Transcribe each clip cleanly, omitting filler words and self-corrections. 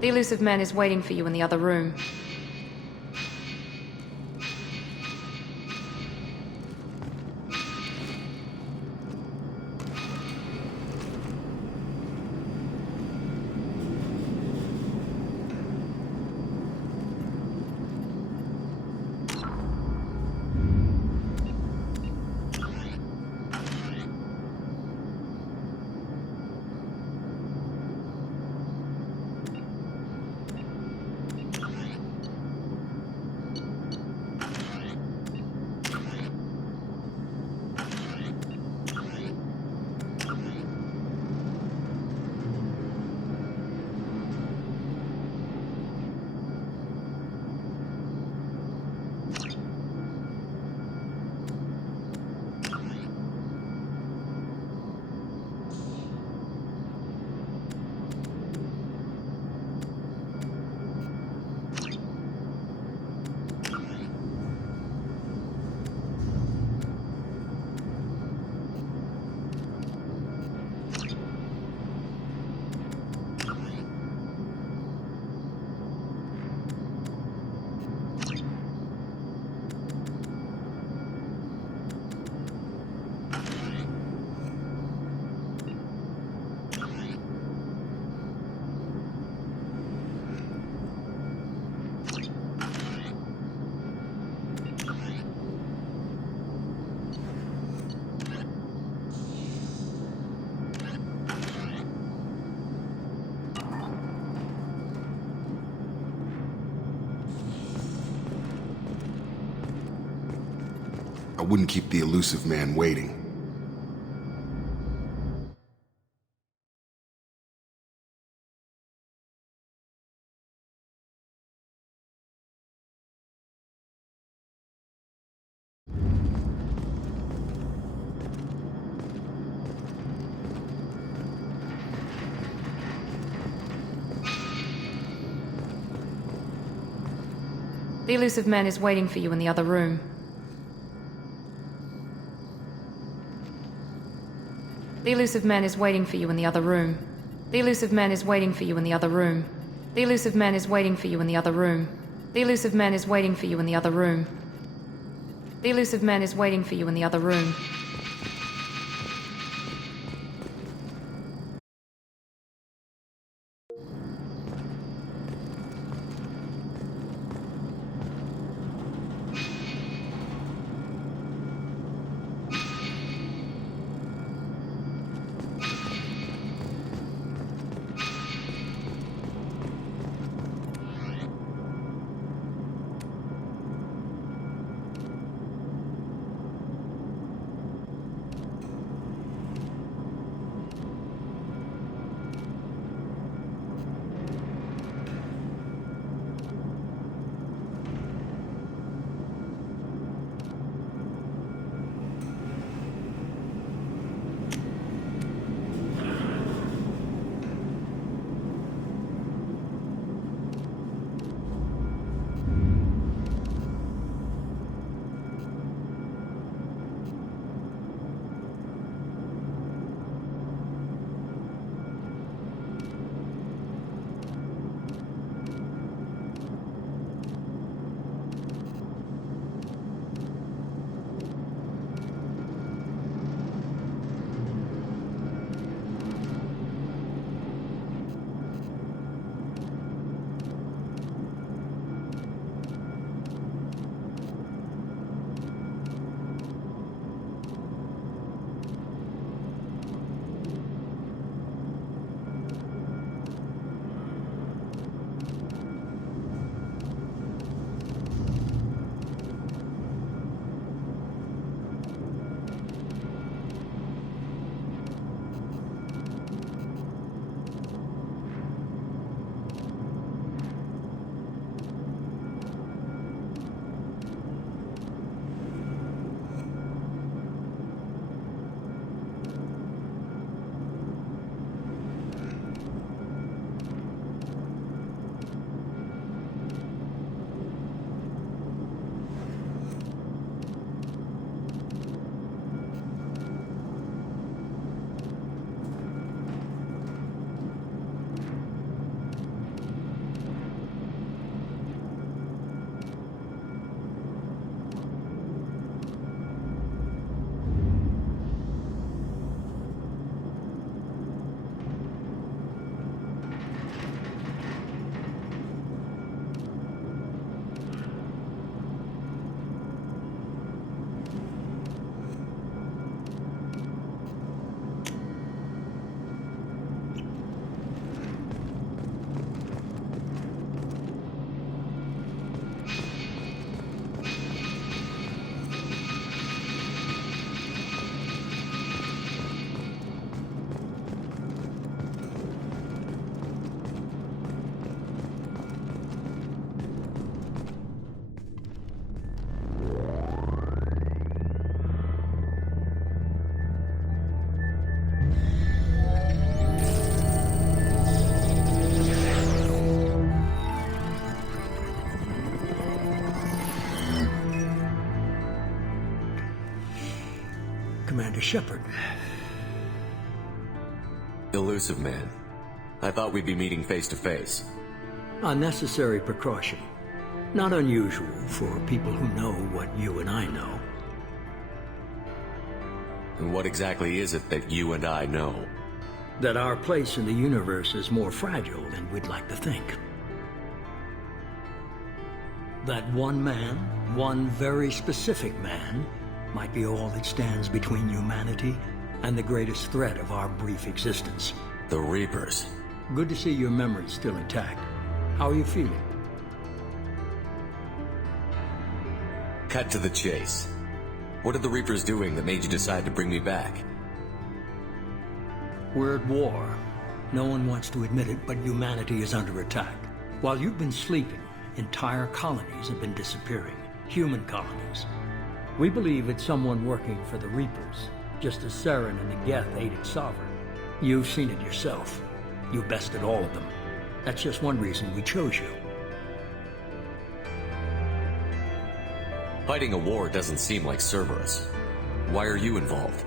The elusive man is waiting for you in the other room. I wouldn't keep the elusive man waiting. The elusive man is waiting for you in the other room. The elusive man is waiting for you in the other room. The elusive man is waiting for you in the other room. The elusive man is waiting for you in the other room. The elusive man is waiting for you in the other room. The elusive man is waiting for you in the other room. Commander Shepard. Elusive Man. I thought we'd be meeting face to face. Unnecessary precaution. Not unusual for people who know what you and I know. And what exactly is it that you and I know? That our place in the universe is more fragile than we'd like to think. That one man, one very specific man, might be all that stands between humanity and the greatest threat of our brief existence. The Reapers. Good to see your memory's still intact. How are you feeling? Cut to the chase. What are the Reapers doing that made you decide to bring me back? We're at war. No one wants to admit it, but humanity is under attack. While you've been sleeping, entire colonies have been disappearing. Human colonies. We believe it's someone working for the Reapers, just as Saren and the Geth aided Sovereign. You've seen it yourself. You bested all of them. That's just one reason we chose you. Fighting a war doesn't seem like Cerberus. Why are you involved?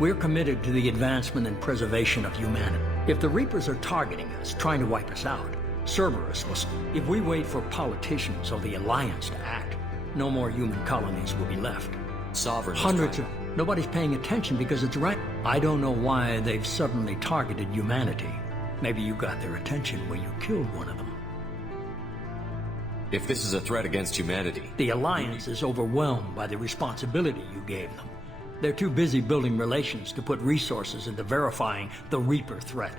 We're committed to the advancement and preservation of humanity. If the Reapers are targeting us, trying to wipe us out, Cerberus will... If we wait for politicians or the Alliance to act, no more human colonies will be left. Sovereign. Hundreds of... Nobody's paying attention because it's right. I don't know why they've suddenly targeted humanity. Maybe you got their attention when you killed one of them. If this is a threat against humanity... The Alliance is overwhelmed by the responsibility you gave them. They're too busy building relations to put resources into verifying the Reaper threat.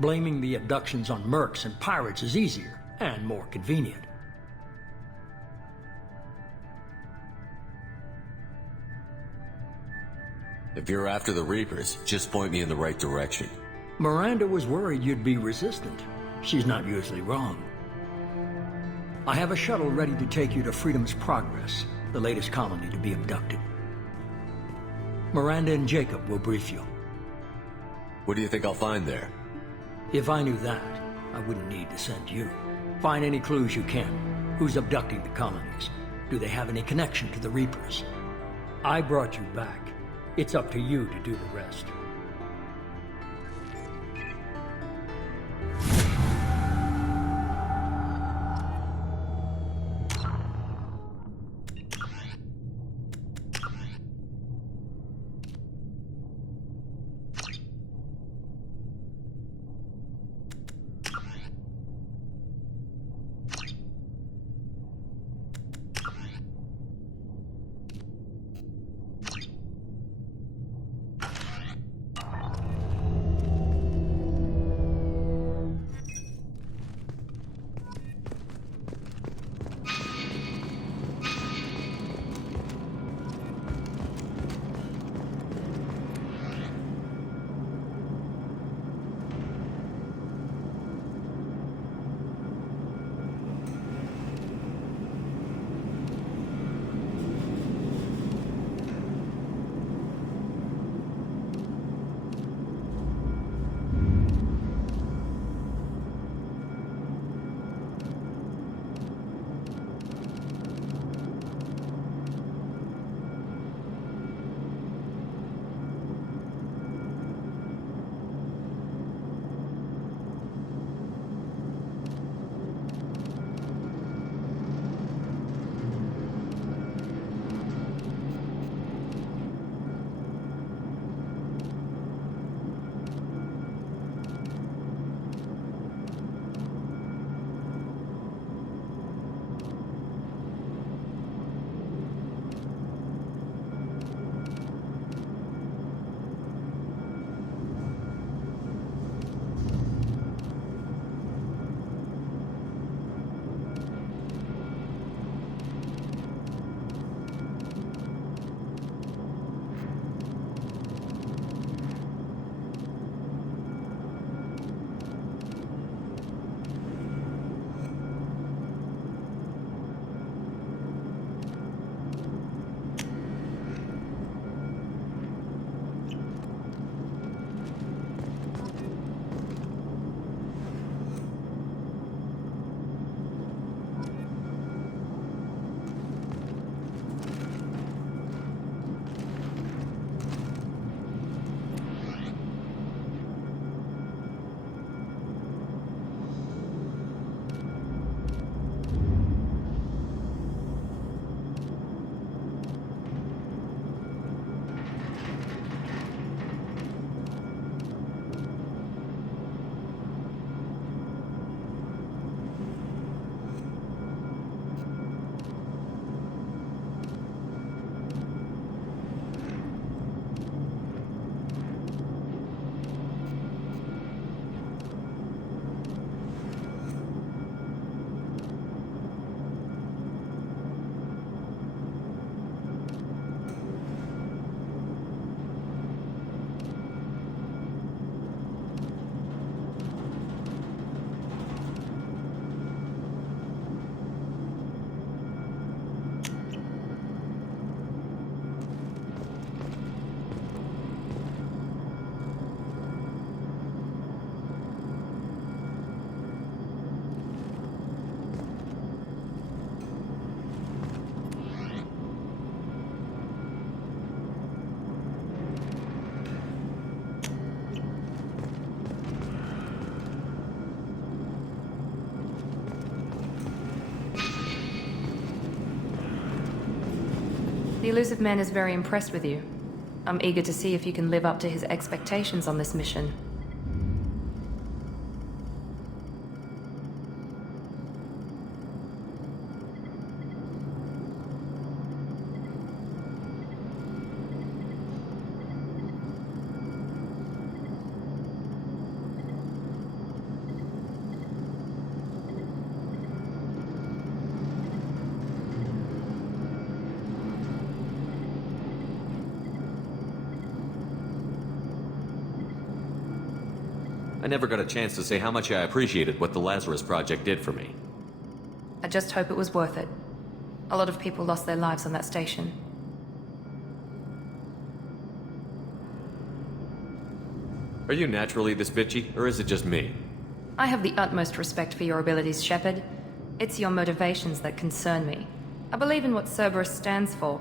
Blaming the abductions on mercs and pirates is easier and more convenient. If you're after the Reapers, just point me in the right direction. Miranda was worried you'd be resistant. She's not usually wrong. I have a shuttle ready to take you to Freedom's Progress, the latest colony to be abducted. Miranda and Jacob will brief you. What do you think I'll find there? If I knew that, I wouldn't need to send you. Find any clues you can. Who's abducting the colonies? Do they have any connection to the Reapers? I brought you back. It's up to you to do the rest. The Elusive Man is very impressed with you. I'm eager to see if you can live up to his expectations on this mission. I never got a chance to say how much I appreciated what the Lazarus Project did for me. I just hope it was worth it. A lot of people lost their lives on that station. Are you naturally this bitchy, or is it just me? I have the utmost respect for your abilities, Shepard. It's your motivations that concern me. I believe in what Cerberus stands for.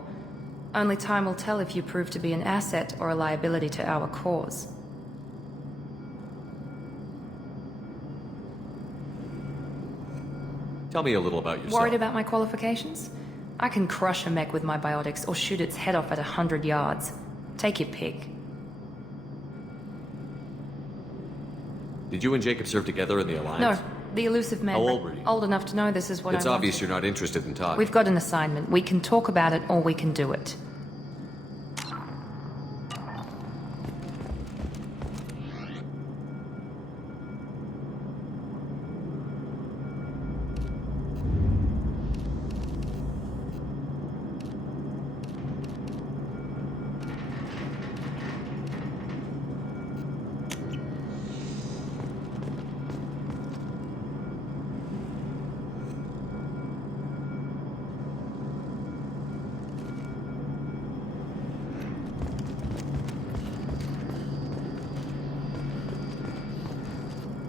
Only time will tell if you prove to be an asset or a liability to our cause. Tell me a little about yourself. Worried about my qualifications? I can crush a mech with my biotics or shoot its head off at 100 yards. Take your pick. Did you and Jacob serve together in the Alliance? No, the Elusive Man. How old were you? Old enough to know this is what It's I obvious want. you're not interested in talking. We've got an assignment. We can talk about it or we can do it.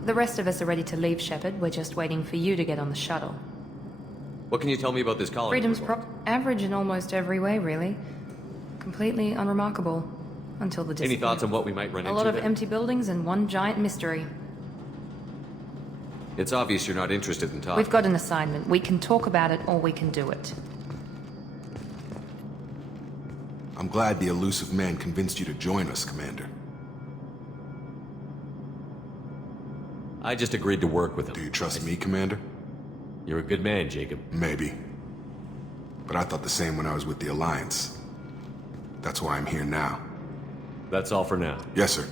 The rest of us are ready to leave, Shepard. We're just waiting for you to get on the shuttle. What can you tell me about this colony? Freedom's average in almost every way, really. Completely unremarkable. Until the Any thoughts on what we might run A into lot of there? empty buildings and one giant mystery. It's obvious you're not interested in talking. We've got an assignment. We can talk about it or we can do it. I'm glad the Elusive Man convinced you to join us, Commander. I just agreed to work with him. Do you trust me, Commander? You're a good man, Jacob. Maybe. But I thought the same when I was with the Alliance. That's why I'm here now. That's all for now. Yes, sir.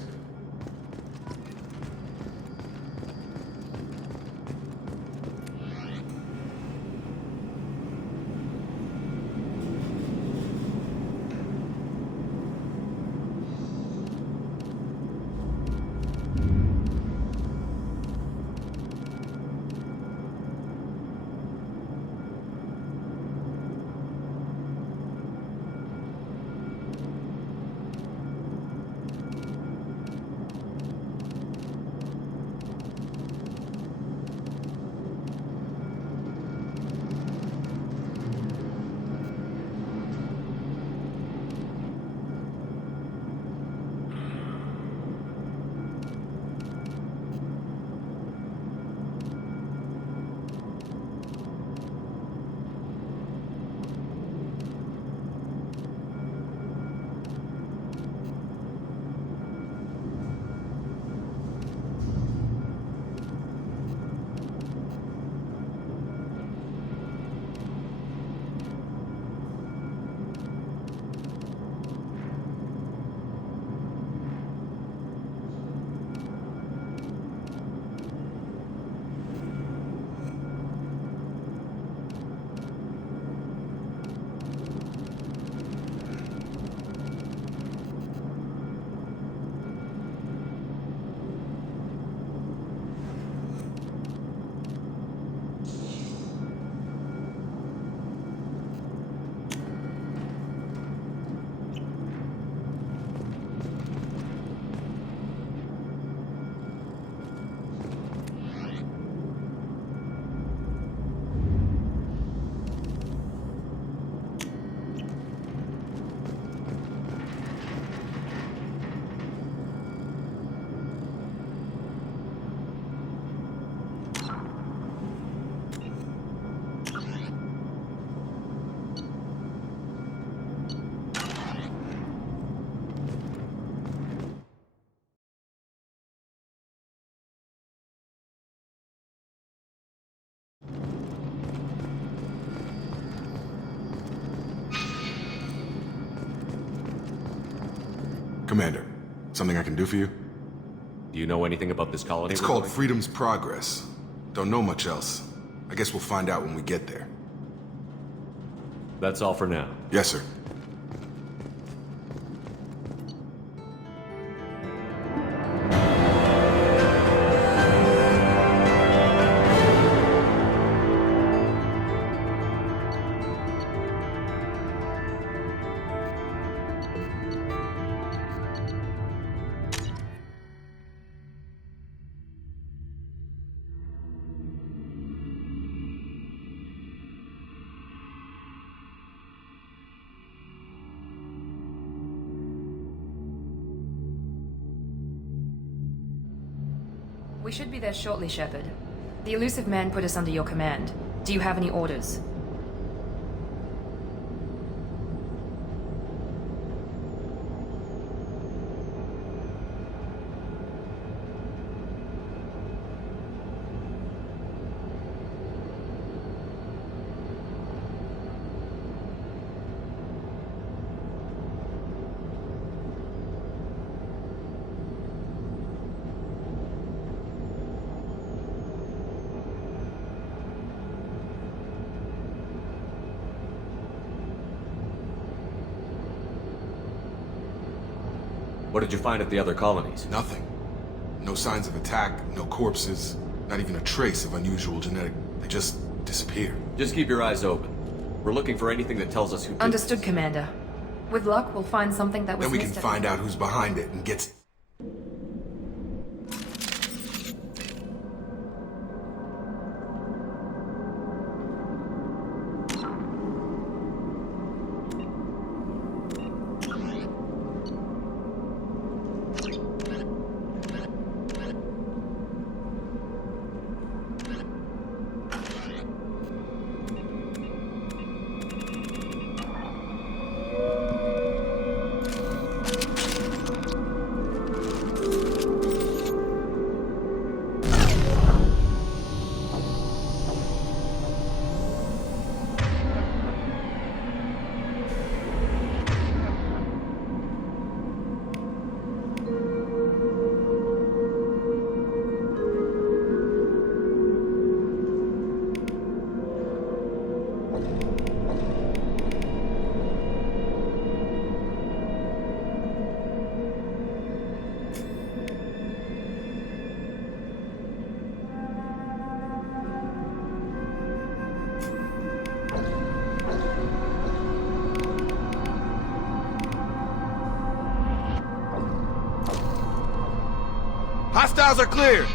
Commander, something I can do for you? Do you know anything about this colony? It's we're called going? Freedom's Progress. Don't know much else. I guess we'll find out when we get there. That's all for now. Yes, sir. We should be there shortly, Shepard. The Elusive Man put us under your command. Do you have any orders? What did you find at the other colonies? Nothing. No signs of attack, no corpses, not even a trace of unusual genetic. They just disappeared. Just keep your eyes open. We're looking for anything that tells us who did Understood, this. Commander. With luck, we'll find something that was Then we can missed at- find out who's behind it and gets... Hostiles are clear!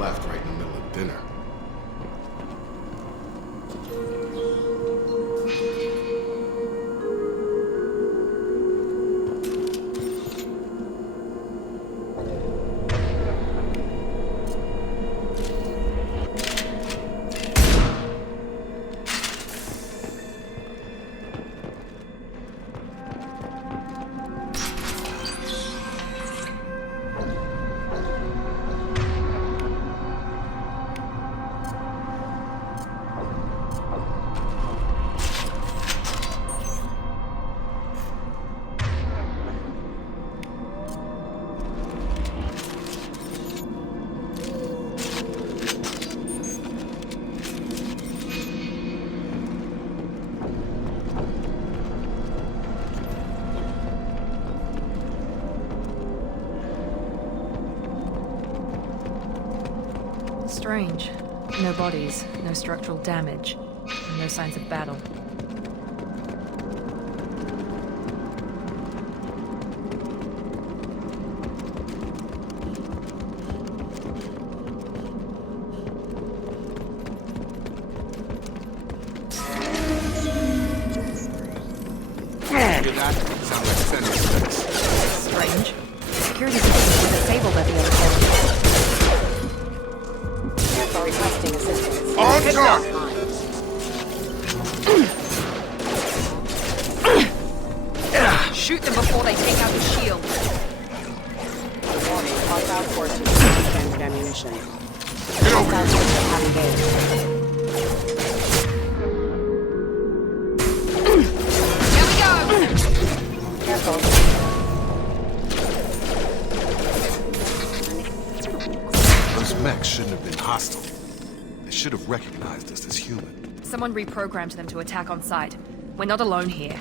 left right in the middle of dinner. Strange. No bodies, no structural damage, and no signs of battle. Hear that? Sound like sentence. Strange. Security systems were disabled at the other colony. Careful requesting assistance. On guard! Shoot them before they take out the shield. Warning, hostile forces with standard ammunition. Get over Hostile here! forces have engaged. Here we go! Careful. Those mechs shouldn't have been hostile. They should have recognized us as human. Someone reprogrammed them to attack on sight. We're not alone here.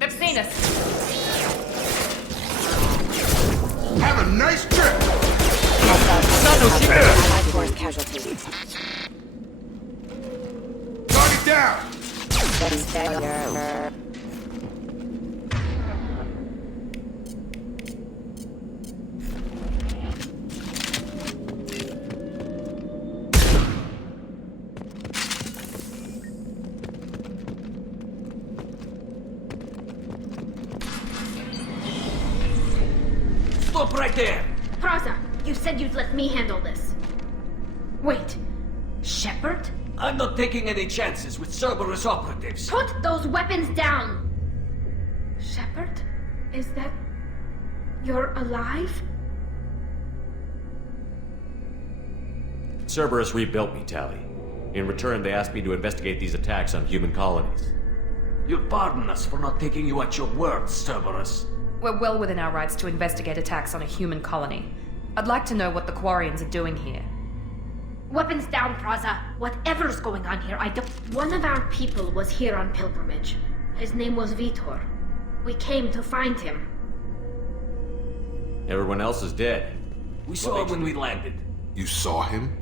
They've seen us. Have a nice trip! Allied force casualties. Target down! Failure. Stop right there! Praza, you said you'd let me handle this. Wait, Shepard? I'm not taking any chances with Cerberus operatives. Put those weapons down! Shepard? Is that... you're alive? Cerberus rebuilt me, Tali. In return, they asked me to investigate these attacks on human colonies. You'll pardon us for not taking you at your word, Cerberus. We're well within our rights to investigate attacks on a human colony. I'd like to know what the Quarians are doing here. Weapons down, Praza. Whatever's going on here, I don't... One of our people was here on pilgrimage. His name was Vitor. We came to find him. Everyone else is dead. We saw him when we landed. You saw him?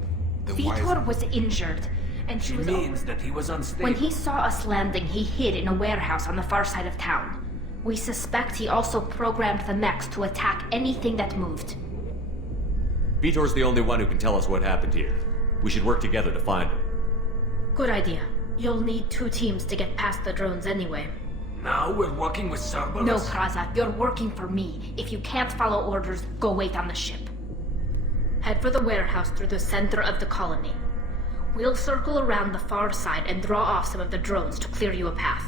Then why is... Vitor was injured, and she She was means that he was unstable. When he saw us landing, he hid in a warehouse on the far side of town. We suspect he also programmed the mechs to attack anything that moved. Vitor's the only one who can tell us what happened here. We should work together to find him. Good idea. You'll need 2 teams to get past the drones anyway. Now we're working with Cerberus? No, Praza, you're working for me. If you can't follow orders, go wait on the ship. Head for the warehouse through the center of the colony. We'll circle around the far side and draw off some of the drones to clear you a path.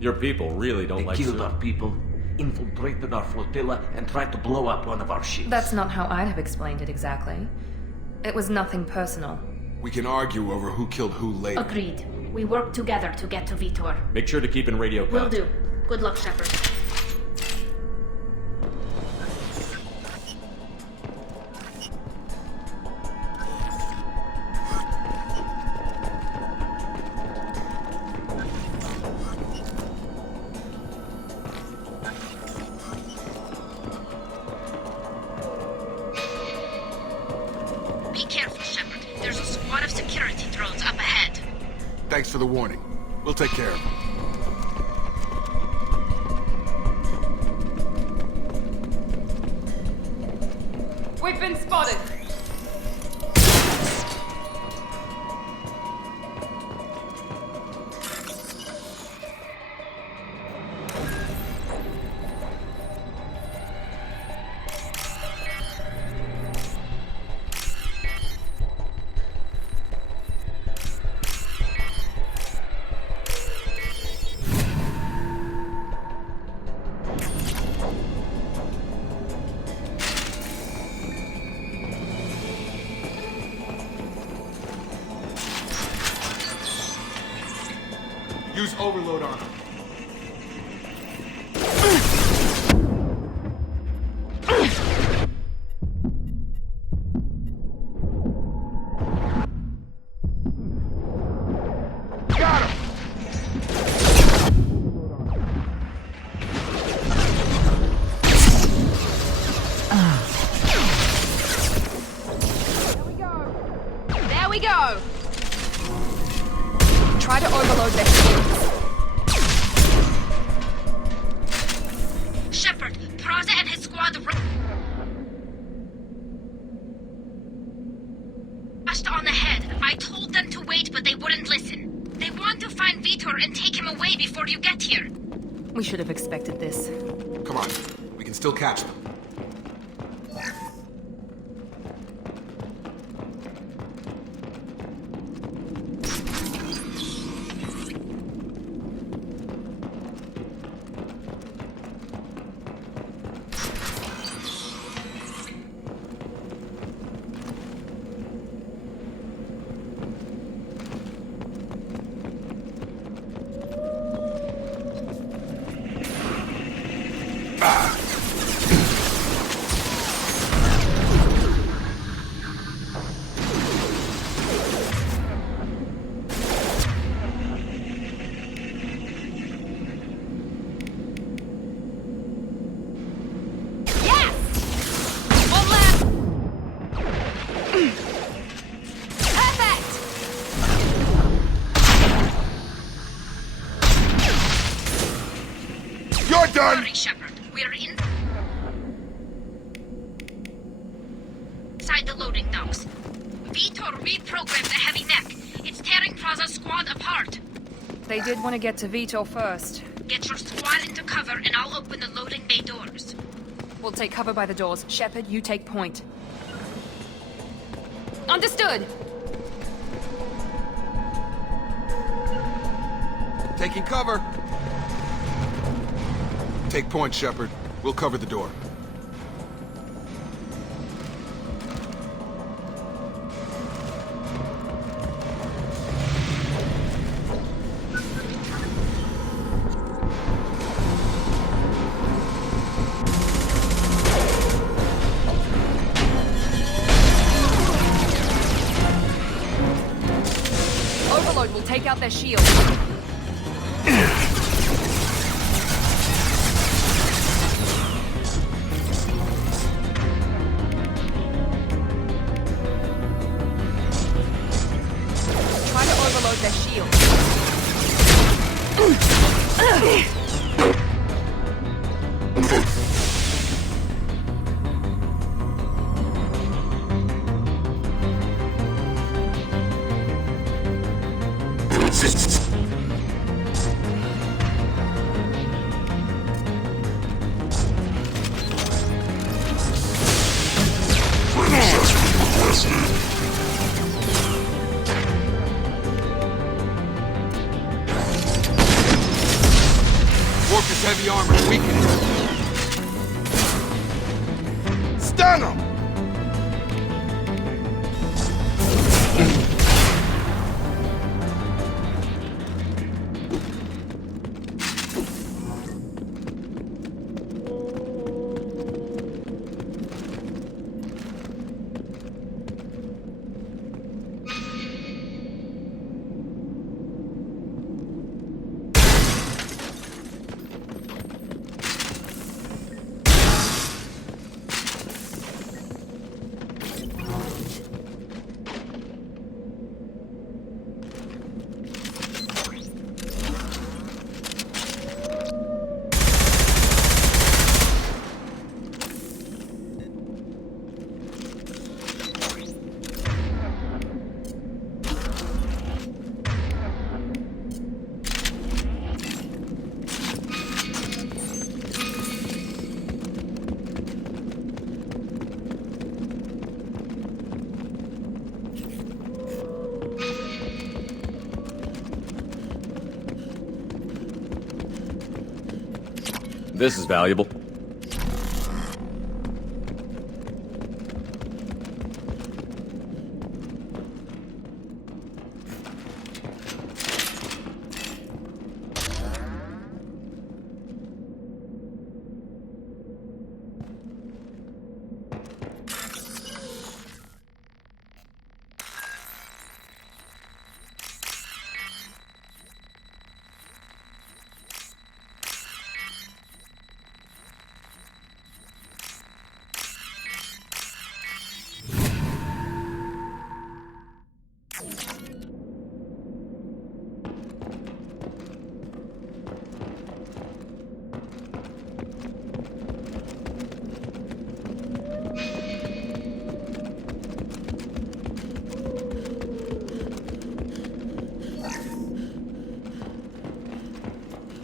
Your people really don't They like killed Cer- our people, infiltrated our flotilla, and tried to blow up one of our ships. That's not how I'd have explained it exactly. It was nothing personal. We can argue over who killed who later. Agreed. We work together to get to Vitor. Make sure to keep in radio Will contact. do. Good luck, Shepard. Be careful, Shepard. There's a squad of security drones up ahead. Thanks for the warning. We'll take care of it. We've been spotted! Use overload on him. Got him! There we go! Try to overload their shields. Shepard, Praza and his squad rushed on ahead. I told them to wait, but they wouldn't listen. They want to find Vitor and take him away before you get here. We should have expected this. Come on. We can still catch them. You're done! Hurry, Shepard. We're inside the loading docks. Vitor reprogrammed the heavy mech. It's tearing Praza's squad apart. They did want to get to Vitor first. Get your squad into cover and I'll open the loading bay doors. We'll take cover by the doors. Shepard, you take point. Understood! Taking cover. Take point, Shepard. We'll cover the door. Overload will take out their shield. Orcus heavy armor weakened. Stun him! This is valuable.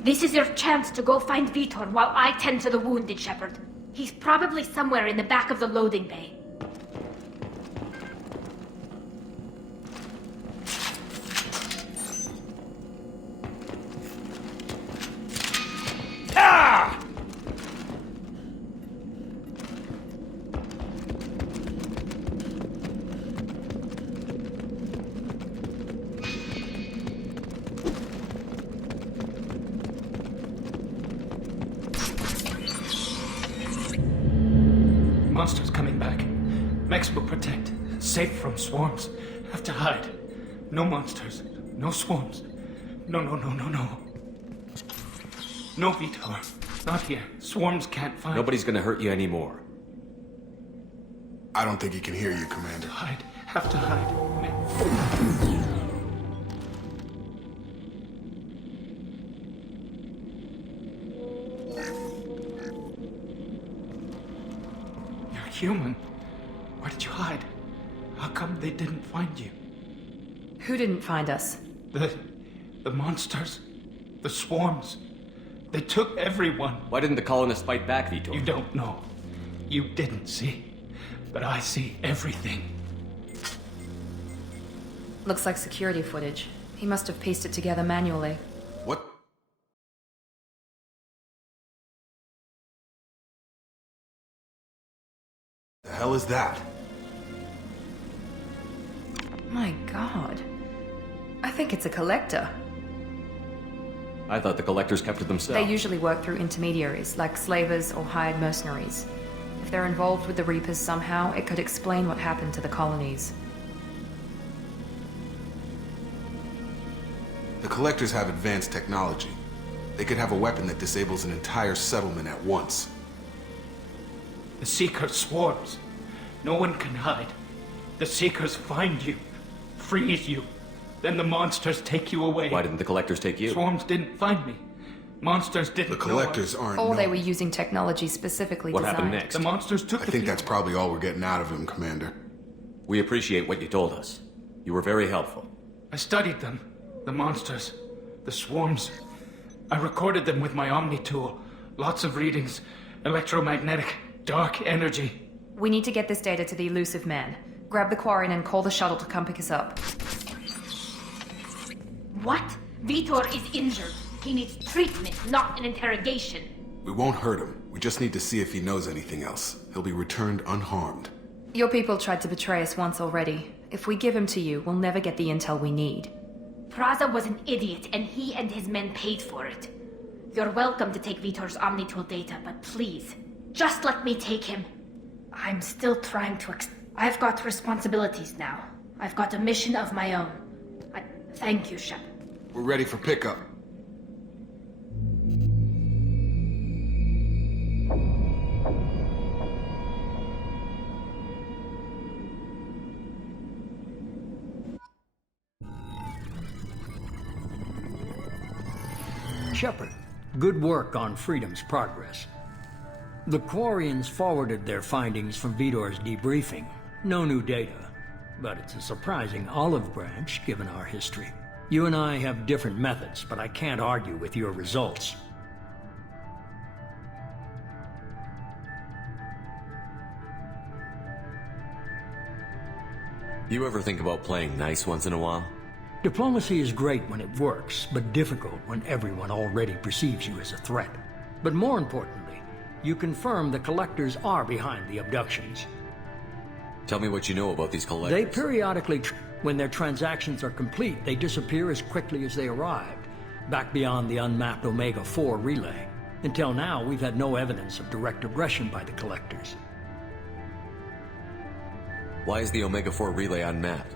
This is your chance to go find Vitor while I tend to the wounded, Shepard. He's probably somewhere in the back of the loading bay. Monsters coming back. Mex will protect. Safe from swarms. Have to hide. No monsters. No swarms. No. No, Vitor. Not here. Swarms can't find... Nobody's gonna hurt you anymore. I don't think he can hear you, Commander. Hide. Have to hide. Human. Where did you hide? How come they didn't find you? Who didn't find us? The monsters. The swarms. They took everyone. Why didn't the colonists fight back, Vitor? You don't know. You didn't see. But I see everything. Looks like security footage. He must have pieced it together manually. What? The hell is that? My god. I think it's a collector. I thought the collectors kept to themselves. They usually work through intermediaries, like slavers or hired mercenaries. If they're involved with the Reapers somehow, it could explain what happened to the colonies. The collectors have advanced technology. They could have a weapon that disables an entire settlement at once. The Seeker swarms. No one can hide. The Seekers find you, freeze you. Then the monsters take you away. Why didn't the collectors take you? Swarms didn't find me. Monsters didn't The know us. collectors aren't Or they known. were using technology specifically What designed. happened next? The monsters took I the think people. that's probably all we're getting out of him, Commander. We appreciate what you told us. You were very helpful. I studied them. The monsters. The swarms. I recorded them with my Omni tool. Lots of readings. Electromagnetic. Dark energy. We need to get this data to the elusive man. Grab the Quarian and call the shuttle to come pick us up. What? Vitor is injured. He needs treatment, not an interrogation. We won't hurt him. We just need to see if he knows anything else. He'll be returned unharmed. Your people tried to betray us once already. If we give him to you, we'll never get the intel we need. Praza was an idiot, and he and his men paid for it. You're welcome to take Vitor's Omnitool data, but please, just let me take him. I'm still trying to I've got responsibilities now. I've got a mission of my own. Thank you, Shep. We're ready for pickup. Shepard, good work on Freedom's progress. The Quarians forwarded their findings from Vitor's debriefing. No new data, but it's a surprising olive branch given our history. You and I have different methods, but I can't argue with your results. You ever think about playing nice once in a while? Diplomacy is great when it works, but difficult when everyone already perceives you as a threat. But more importantly, you confirm the collectors are behind the abductions. Tell me what you know about these collectors. They periodically, when their transactions are complete, they disappear as quickly as they arrived, back beyond the unmapped Omega-4 relay. Until now, we've had no evidence of direct aggression by the collectors. Why is the Omega-4 relay unmapped?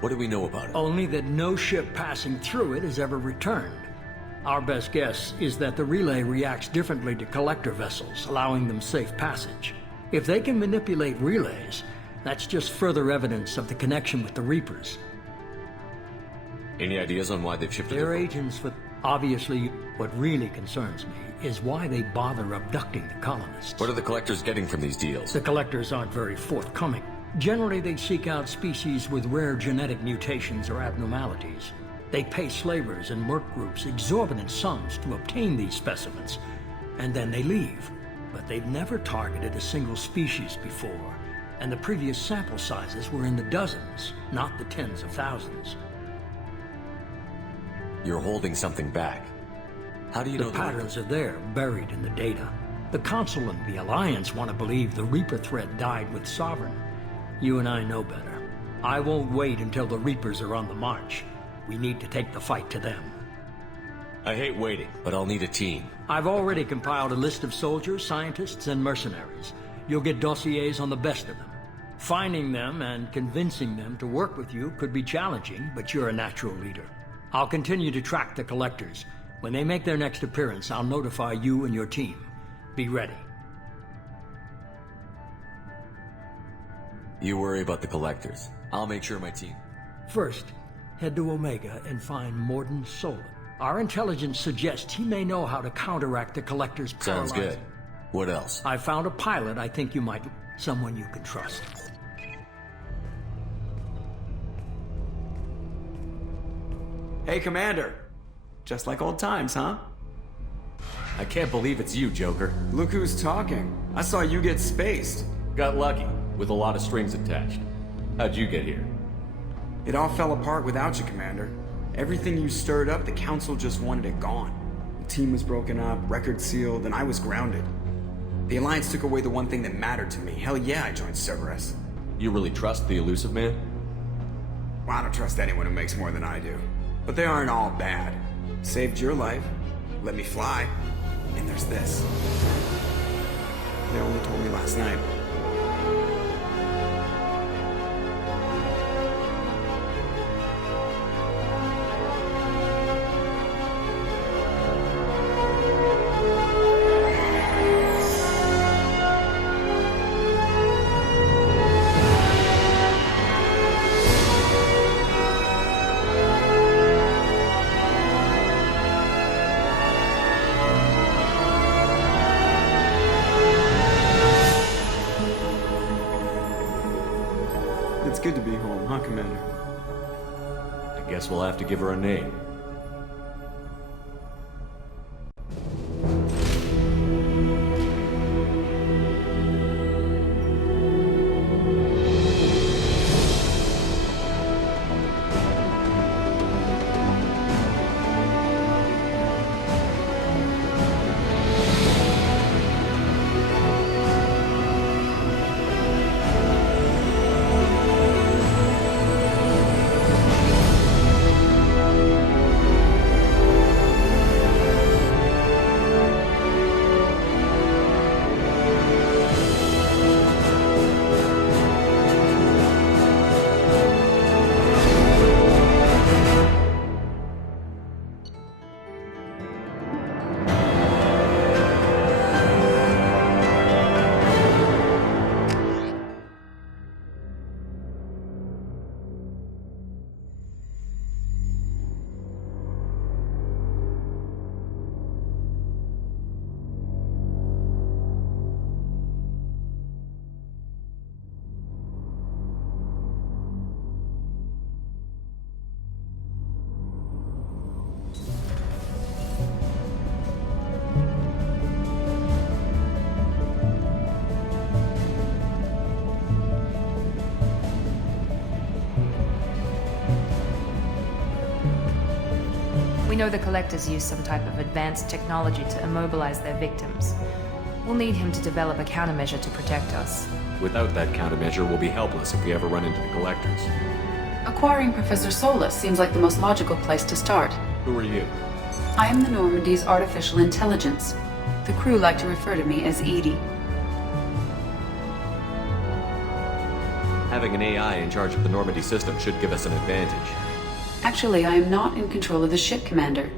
What do we know about it? Only that no ship passing through it has ever returned. Our best guess is that the relay reacts differently to collector vessels, allowing them safe passage. If they can manipulate relays, that's just further evidence of the connection with the Reapers. Any ideas on why they've shifted They're their... agents for... Obviously, what really concerns me is why they bother abducting the colonists. What are the collectors getting from these deals? The collectors aren't very forthcoming. Generally, they seek out species with rare genetic mutations or abnormalities. They pay slavers and merc groups exorbitant sums to obtain these specimens, and then they leave. But they've never targeted a single species before, and the previous sample sizes were in the dozens, not the tens of thousands. You're holding something back. How do you know The patterns are there, buried in the data. The Council and the Alliance want to believe the Reaper threat died with Sovereign. You and I know better. I won't wait until the Reapers are on the march. We need to take the fight to them. I hate waiting, but I'll need a team. I've already compiled a list of soldiers, scientists, and mercenaries. You'll get dossiers on the best of them. Finding them and convincing them to work with you could be challenging, but you're a natural leader. I'll continue to track the collectors. When they make their next appearance, I'll notify you and your team. Be ready. You worry about the collectors. I'll make sure my team... First, head to Omega and find Morden Solon. Our intelligence suggests he may know how to counteract the collectors' Sounds paralyzing. good. What else? I found a pilot I think you might... someone you can trust. Hey, Commander. Just like old times, huh? I can't believe it's you, Joker. Look who's talking. I saw you get spaced. Got lucky, with a lot of strings attached. How'd you get here? It all fell apart without you, Commander. Everything you stirred up, the Council just wanted it gone. The team was broken up, record sealed, and I was grounded. The Alliance took away the one thing that mattered to me. Hell yeah, I joined Cerberus. You really trust the Elusive Man? Well, I don't trust anyone who makes more than I do. But they aren't all bad. Saved your life, let me fly, and there's this. They only told me last night. It's good to be home, huh, Commander? I guess we'll have to give her a name. We know the Collectors use some type of advanced technology to immobilize their victims. We'll need him to develop a countermeasure to protect us. Without that countermeasure, we'll be helpless if we ever run into the Collectors. Acquiring Professor Solus seems like the most logical place to start. Who are you? I am the Normandy's artificial intelligence. The crew like to refer to me as Edie. Having an AI in charge of the Normandy system should give us an advantage. Actually, I am not in control of the ship, Commander.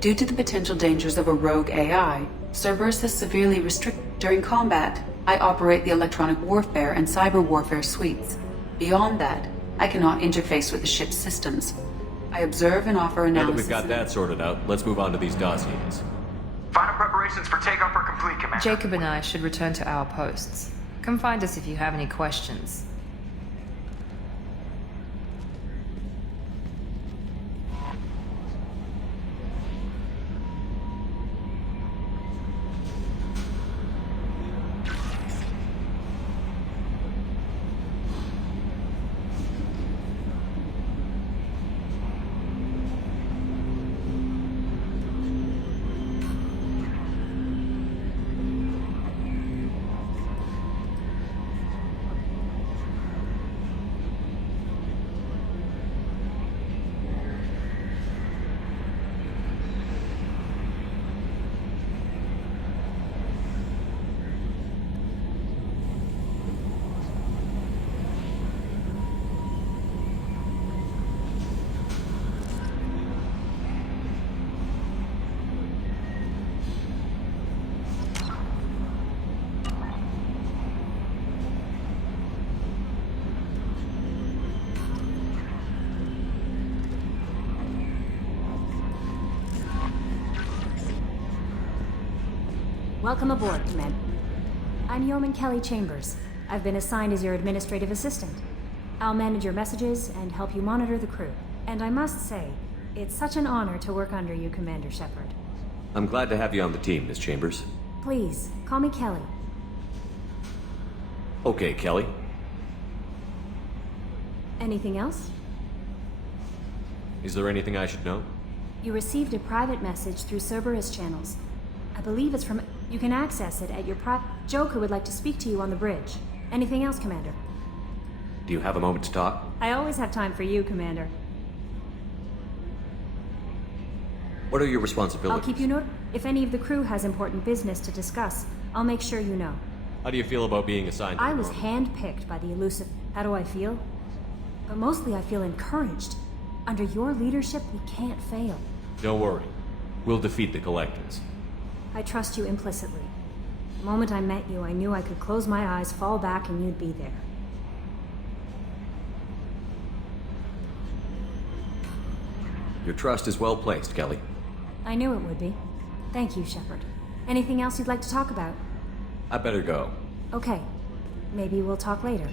Due to the potential dangers of a rogue AI, Cerberus has severely restricted. During combat, I operate the electronic warfare and cyber warfare suites. Beyond that, I cannot interface with the ship's systems. I observe and offer analysis. Now that we've got that sorted out, let's move on to these dossiers. Final preparations for takeoff are complete, Commander. Jacob and I should return to our posts. Come find us if you have any questions. Welcome aboard, Commander. I'm Yeoman Kelly Chambers. I've been assigned as your administrative assistant. I'll manage your messages and help you monitor the crew. And I must say, it's such an honor to work under you, Commander Shepard. I'm glad to have you on the team, Miss Chambers. Please, call me Kelly. Okay, Kelly. Anything else? Is there anything I should know? You received a private message through Cerberus channels. I believe it's from... You can access it at your Joker would like to speak to you on the bridge. Anything else, Commander? Do you have a moment to talk? I always have time for you, Commander. What are your responsibilities? I'll keep you noted. If any of the crew has important business to discuss, I'll make sure you know. How do you feel about being assigned to I was handpicked by the elusive... How do I feel? But mostly I feel encouraged. Under your leadership, we can't fail. Don't worry. We'll defeat the Collectors. I trust you implicitly. The moment I met you, I knew I could close my eyes, fall back, and you'd be there. Your trust is well placed, Kelly. I knew it would be. Thank you, Shepard. Anything else you'd like to talk about? I better go. Okay. Maybe we'll talk later.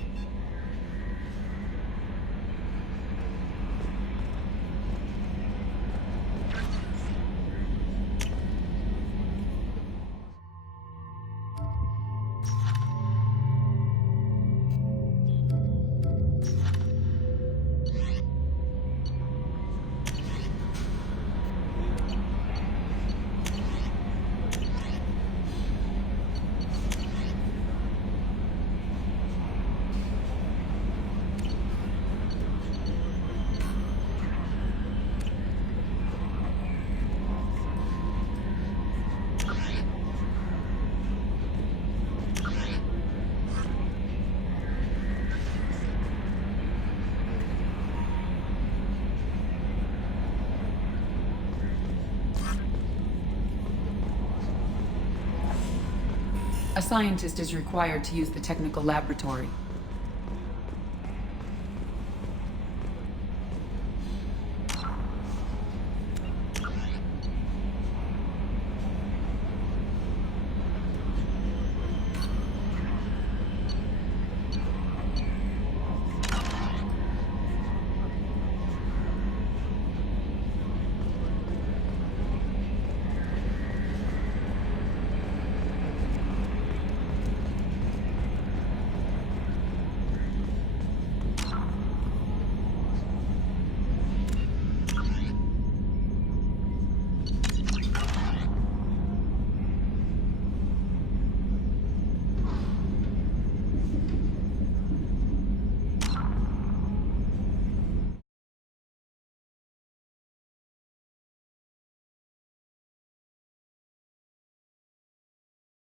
A scientist is required to use the technical laboratory.